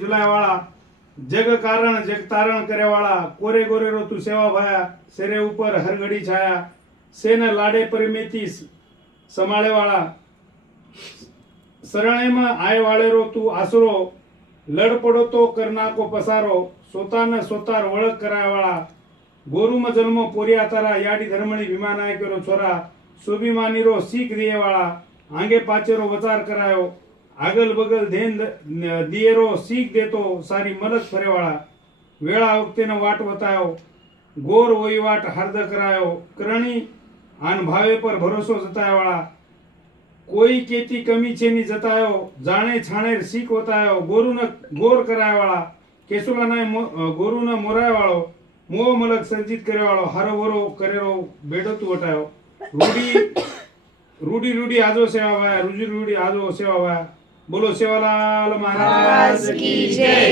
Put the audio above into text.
झुलाय वाला जग कारण जग तारण करे वाला कोरे गोरे रो तू सेवा भाया सेरे ऊपर हर घड़ी छाया सेन लाडे परिमेती समाळे वाला सरणे में आय वाले रो तू आसरो लड़ पड़ो तो करना को पसारो सोता न सोतार वळख कराय वाला गोरु में जन्मो पोरिया तारा याडी धर्मणी भीमा नायक रो छोरा स्वाभिमानी रो सीख दिए वाला आगे पाचे रो वचार करायो આગલ બગલ ધ્યાન દિયેરો શીખ દેતો સારી મદદ ફરેવાળા વેળા વખતેનો વાટ વતાયો ગોર ઓઈ વાટ હાર્દ કરાયો કરણી આન ભાવે પર ભરોસો જતાયવાળા કોઈ કેતી કમી છે ની જતાયો જાણે છાણે શીખ વતાયો ગોરુને ગોર કરાયવાળા કેસુલાના ગોરુને મોરાયવાળો મોહ મલક સર્જિત કરેવાળો હારોવરો કરેરો બેડતું વટાયો રૂડી રૂડી આજો સેવા ભાયા રૂડી રૂડી આજો સેવા ભાયા बोलो सेवालाल महाराज की जय।